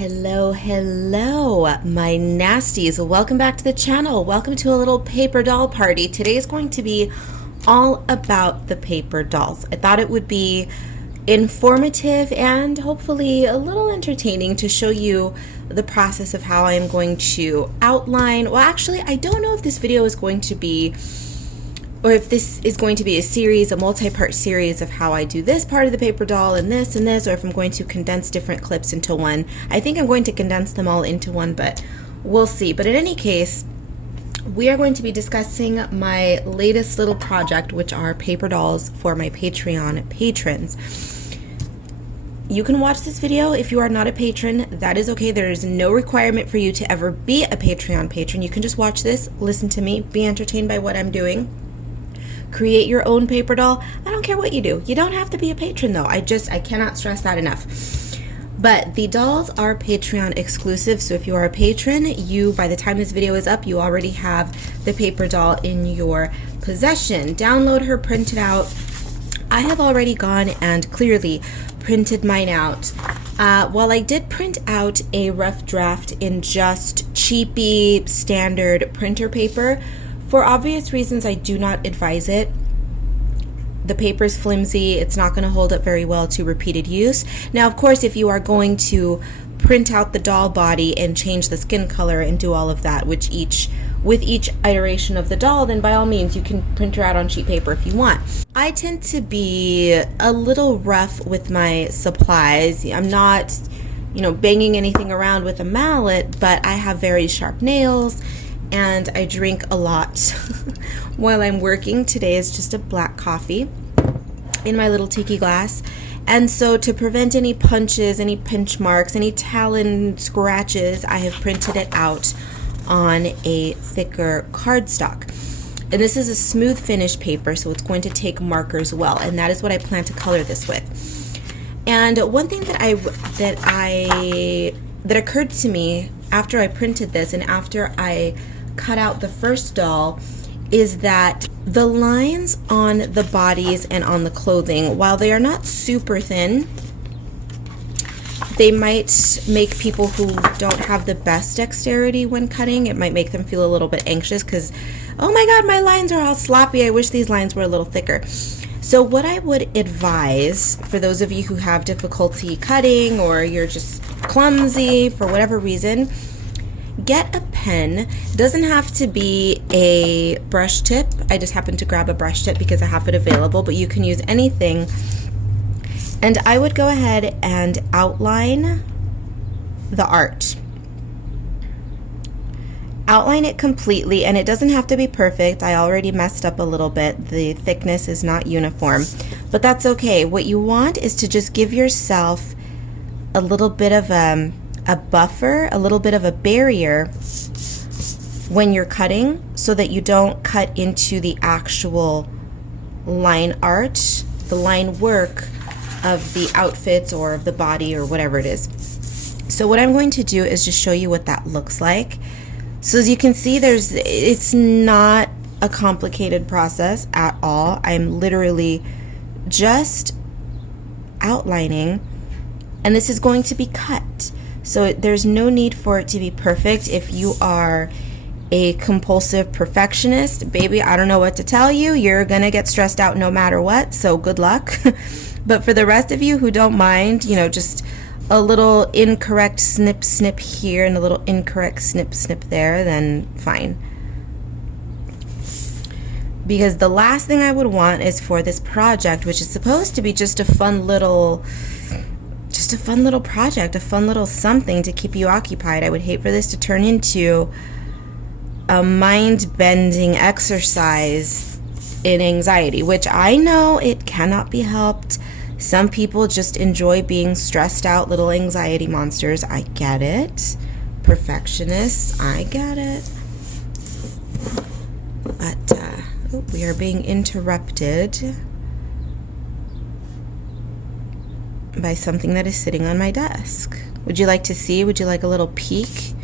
Hello, my nasties. Welcome back to the channel. Welcome to a little paper doll party. Today is going to be all about the paper dolls. I thought it would be informative and hopefully a little entertaining to show you the process of how I am going to outline. Well, actually, I don't know if this video is going to be, or if this is going to be a series, a multi-part series of how I do this part of the paper doll and this, or if I'm going to condense different clips into one. I think I'm going to condense them all into one, but we'll see. But in any case, we are going to be discussing my latest little project, which are paper dolls for my Patreon patrons. You can watch this video if you are not a patron. That is okay. There is no requirement for you to ever be a Patreon patron. You can just watch this, listen to me, be entertained by what I'm doing. Create your own paper doll. I don't care what you do. You don't have to be a patron though. I cannot stress that enough. But the dolls are Patreon exclusive. So if you are a patron, by the time this video is up, you already have the paper doll in your possession. Download her, print it out. I have already gone and clearly printed mine out. While I did print out a rough draft in just cheapy standard printer paper, for obvious reasons, I do not advise it. The paper's flimsy. It's not going to hold up very well to repeated use. Now, of course, if you are going to print out the doll body and change the skin color and do all of that, with each iteration of the doll, then by all means, you can print her out on cheap paper if you want. I tend to be a little rough with my supplies. I'm not, banging anything around with a mallet, but I have very sharp nails. And I drink a lot while I'm working. Today is just a black coffee in my little tiki glass. And so to prevent any punches, any pinch marks, any talon scratches, I have printed it out on a thicker cardstock. And this is a smooth finish paper, so it's going to take markers well. And that is what I plan to color this with. And one thing that occurred to me after I printed this and after I cut out the first doll is that the lines on the bodies and on the clothing, while they are not super thin, they might make people who don't have the best dexterity when cutting, it might make them feel a little bit anxious because, oh my god, my lines are all sloppy. I wish these lines were a little thicker. So what I would advise for those of you who have difficulty cutting or you're just clumsy for whatever reason, get a pen. It doesn't have to be a brush tip. I just happened to grab a brush tip because I have it available, but you can use anything. And I would go ahead and outline the art. Outline it completely, and it doesn't have to be perfect. I already messed up a little bit. The thickness is not uniform, but that's okay. What you want is to just give yourself a little bit of a buffer, a little bit of a barrier when you're cutting so that you don't cut into the actual line art, the line work of the outfits or of the body or whatever it is. So what I'm going to do is just show you what that looks like. So as you can see, it's not a complicated process at all. I'm literally just outlining, and this is going to be cut. So there's no need for it to be perfect. If you are a compulsive perfectionist, baby, I don't know what to tell you. You're gonna get stressed out no matter what, so good luck. But for the rest of you who don't mind, just a little incorrect snip here and a little incorrect snip there, then fine. Because the last thing I would want is for this project, which is supposed to be just a fun little project, a fun little something to keep you occupied. I would hate for this to turn into a mind-bending exercise in anxiety, which I know it cannot be helped. Some people just enjoy being stressed out little anxiety monsters. I get it. Perfectionists, I get it. But we are being interrupted by something that is sitting on my desk. Would you like to see? Would you like a little peek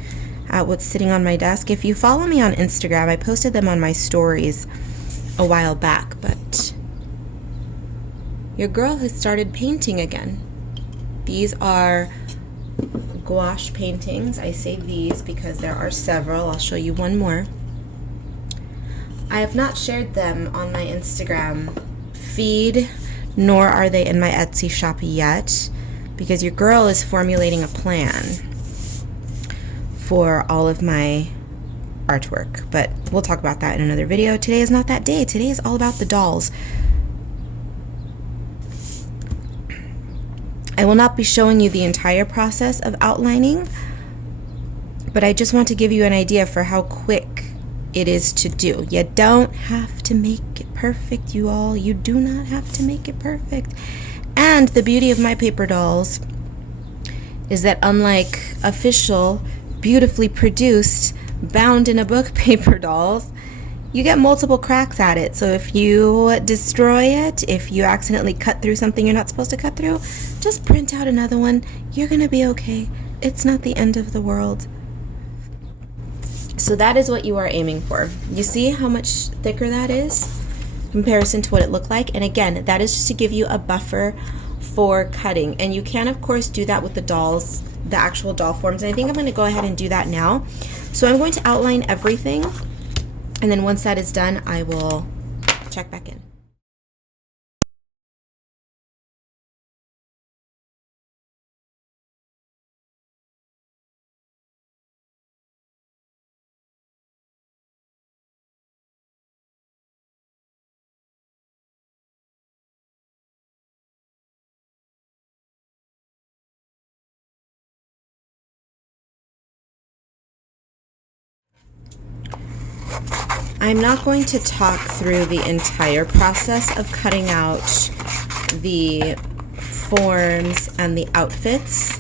at what's sitting on my desk? If you follow me on Instagram, I posted them on my stories a while back, but your girl has started painting again. These are gouache paintings. I say these because there are several. I'll show you one more. I have not shared them on my Instagram feed, nor are they in my Etsy shop yet, because your girl is formulating a plan for all of my artwork. But we'll talk about that in another video. Today is not that day. Today is all about the dolls. I will not be showing you the entire process of outlining, but I just want to give you an idea for how quick it is to do. You don't have to make it perfect, you all. You do not have to make it perfect. And the beauty of my paper dolls is that unlike official, beautifully produced, bound in a book paper dolls, you get multiple cracks at it. So if you destroy it, if you accidentally cut through something you're not supposed to cut through, just print out another one. You're gonna be okay. It's not the end of the world. So that is what you are aiming for. You see how much thicker that is in comparison to what it looked like? And again, that is just to give you a buffer for cutting. And you can, of course, do that with the dolls, the actual doll forms. And I think I'm going to go ahead and do that now. So I'm going to outline everything. And then once that is done, I will check back in. I'm not going to talk through the entire process of cutting out the forms and the outfits,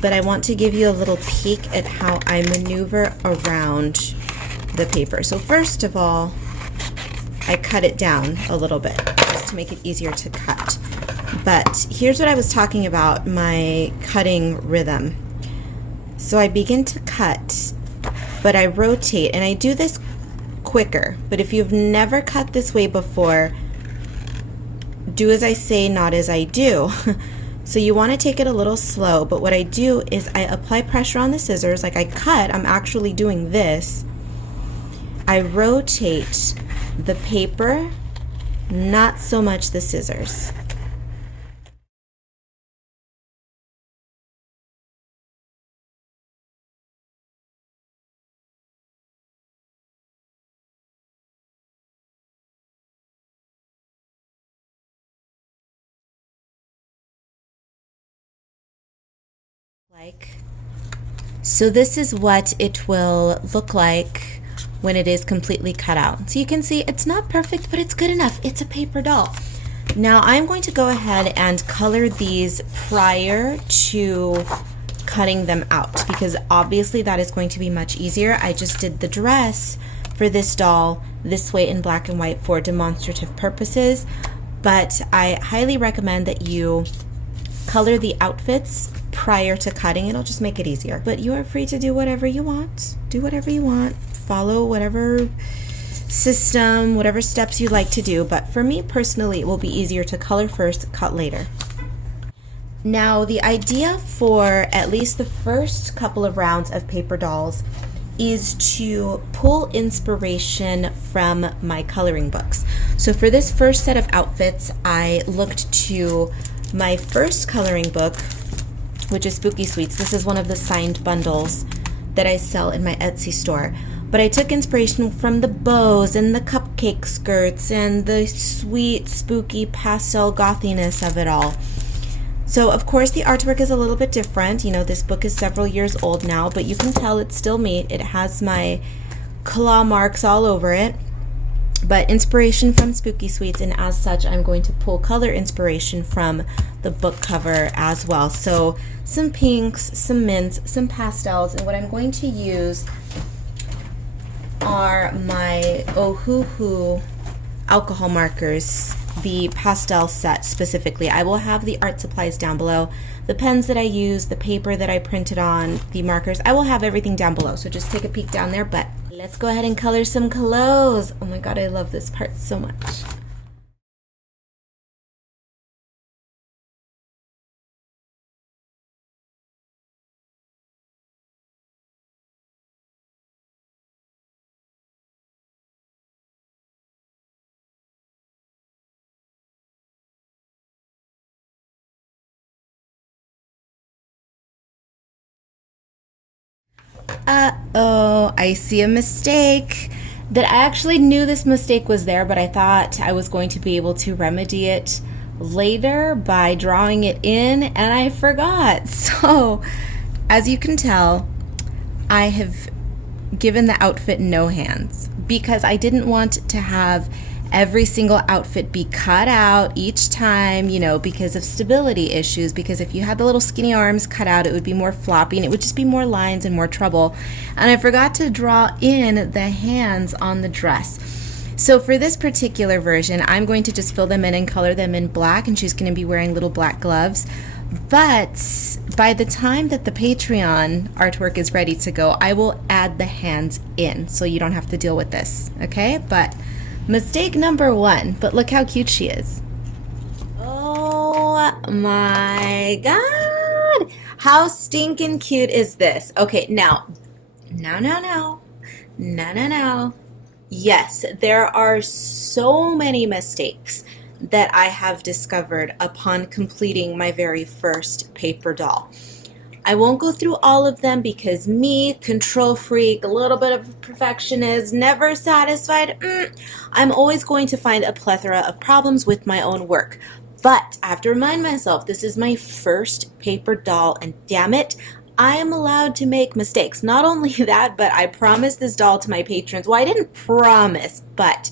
but I want to give you a little peek at how I maneuver around the paper. So first of all, I cut it down a little bit just to make it easier to cut. But here's what I was talking about, my cutting rhythm. So I begin to cut, but I rotate, and I do this quicker. But if you've never cut this way before, do as I say, not as I do. So you want to take it a little slow, but what I do is I apply pressure on the scissors. Like I cut, I'm actually doing this. I rotate the paper, not so much the scissors. So this is what it will look like when it is completely cut out. So you can see it's not perfect, but it's good enough. It's a paper doll. Now I'm going to go ahead and color these prior to cutting them out, because obviously that is going to be much easier. I just did the dress for this doll this way in black and white for demonstrative purposes, but I highly recommend that you color the outfits prior to cutting. It'll just make it easier. But you are free to do whatever you want. Do whatever you want. Follow whatever system, whatever steps you like to do. But for me personally, it will be easier to color first, cut later. Now, the idea for at least the first couple of rounds of paper dolls is to pull inspiration from my coloring books. So for this first set of outfits, I looked to my first coloring book, which is Spooky Sweets. This is one of the signed bundles that I sell in my Etsy store. But I took inspiration from the bows and the cupcake skirts and the sweet, spooky pastel gothiness of it all. So of course the artwork is a little bit different. You know, this book is several years old now, but you can tell it's still me. It has my claw marks all over it. But inspiration from Spooky Sweets, and as such I'm going to pull color inspiration from the book cover as well. So some pinks, some mints, some pastels, and what I'm going to use are my Ohuhu alcohol markers, the pastel set specifically. I will have the art supplies down below, the pens that I use, the paper that I printed on, the markers. I will have everything down below, so just take a peek down there. But let's go ahead and color some clothes. Oh my god, I love this part so much. Uh-oh, I see a mistake. That I actually knew this mistake was there, but I thought I was going to be able to remedy it later by drawing it in, and I forgot. So, as you can tell, I have given the outfit no hands because I didn't want to have every single outfit be cut out each time, you know, because of stability issues. Because if you had the little skinny arms cut out, it would be more floppy and it would just be more lines and more trouble. And I forgot to draw in the hands on the dress. So for this particular version, I'm going to just fill them in and color them in black, and she's going to be wearing little black gloves. But by the time that the Patreon artwork is ready to go, I will add the hands in so you don't have to deal with this, okay? But mistake number one, but look how cute she is. Oh my God. How stinking cute is this? Okay, now. Yes, there are so many mistakes that I have discovered upon completing my very first paper doll. I won't go through all of them because me, control freak, a little bit of perfectionist, never satisfied, I'm always going to find a plethora of problems with my own work. But I have to remind myself, this is my first paper doll, and damn it, I am allowed to make mistakes. Not only that, but I promised this doll to my patrons. Well, I didn't promise, but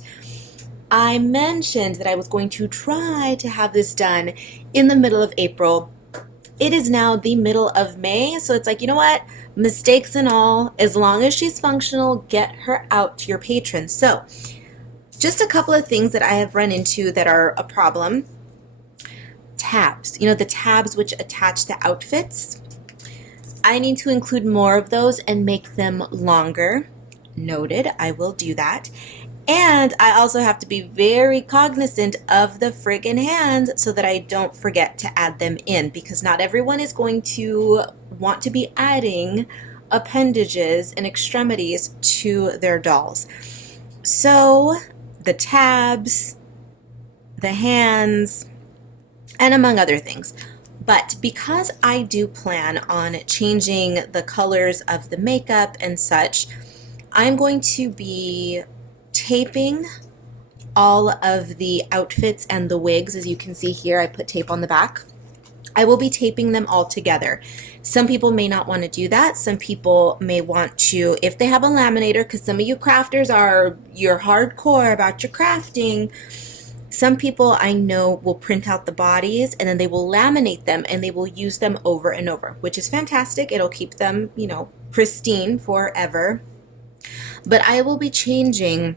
I mentioned that I was going to try to have this done in the middle of April. It is now the middle of May, so it's like, you know what? Mistakes and all, as long as she's functional, get her out to your patrons. So, just a couple of things that I have run into that are a problem. Tabs. You know, the tabs which attach the outfits. I need to include more of those and make them longer. Noted, I will do that. And I also have to be very cognizant of the friggin' hands so that I don't forget to add them in, because not everyone is going to want to be adding appendages and extremities to their dolls. So the tabs, the hands, and among other things. But because I do plan on changing the colors of the makeup and such, I'm going to be taping all of the outfits and the wigs. As you can see here, I put tape on the back. I will be taping them all together. Some people may not want to do that. Some people may want to, if they have a laminator, because some of you crafters you're hardcore about your crafting. Some people I know will print out the bodies and then they will laminate them and they will use them over and over, which is fantastic. It'll keep them, you know, pristine forever. But I will be changing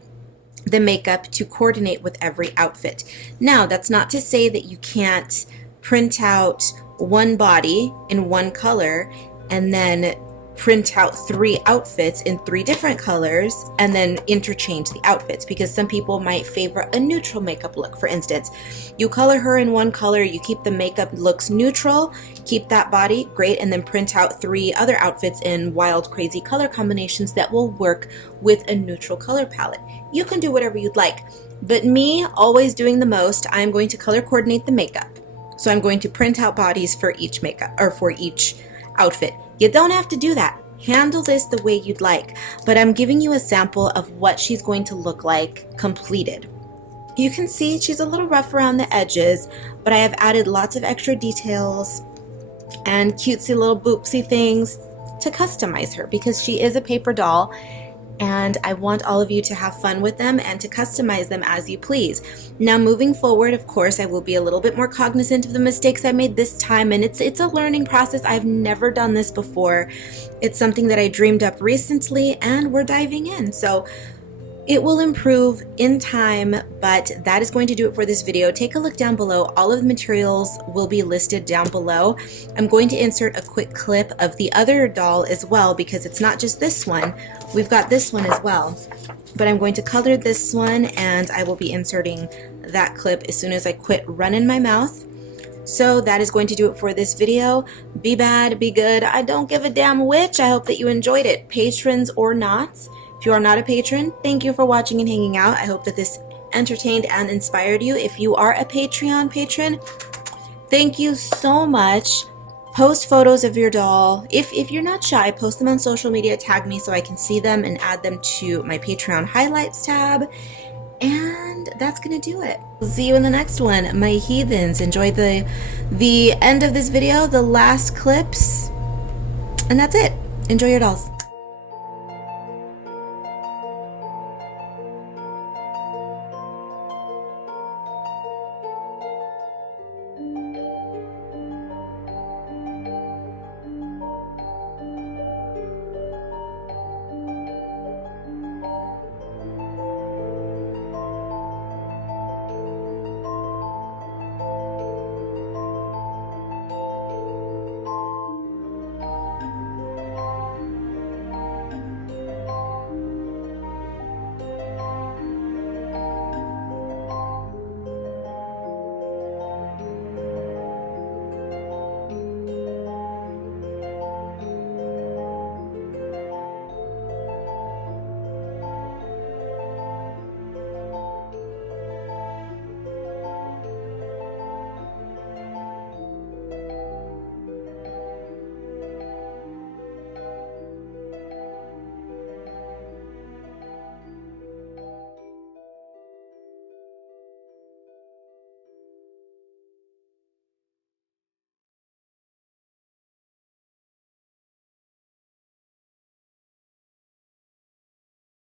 the makeup to coordinate with every outfit. Now, that's not to say that you can't print out one body in one color and then print out 3 outfits in 3 different colors and then interchange the outfits, because some people might favor a neutral makeup look. For instance, you color her in one color, you keep the makeup looks neutral, keep that body, great, and then print out 3 other outfits in wild, crazy color combinations that will work with a neutral color palette. You can do whatever you'd like, but me, always doing the most, I'm going to color coordinate the makeup. So I'm going to print out bodies for each makeup or for each outfit. You don't have to do that. Handle this the way you'd like, but I'm giving you a sample of what she's going to look like completed. You can see she's a little rough around the edges, but I have added lots of extra details and cutesy little boopsy things to customize her, because she is a paper doll and I want all of you to have fun with them and to customize them as you please. Now, moving forward, of course, I will be a little bit more cognizant of the mistakes I made this time, and it's a learning process. I've never done this before. It's something that I dreamed up recently and we're diving in. So it will improve in time, but that is going to do it for this video. Take a look down below. All of the materials will be listed down below. I'm going to insert a quick clip of the other doll as well, because it's not just this one. We've got this one as well. But I'm going to color this one and I will be inserting that clip as soon as I quit running my mouth. So that is going to do it for this video. Be bad, be good. I don't give a damn which. I hope that you enjoyed it, patrons or not. If you are not a patron, thank you for watching and hanging out. I hope that this entertained and inspired you. If you are a Patreon patron, thank you so much. Post photos of your doll. If you're not shy, post them on social media, tag me so I can see them and add them to my Patreon highlights tab. And that's gonna do it. See you in the next one, my heathens. Enjoy the end of this video, the last clips, and that's it. Enjoy your dolls.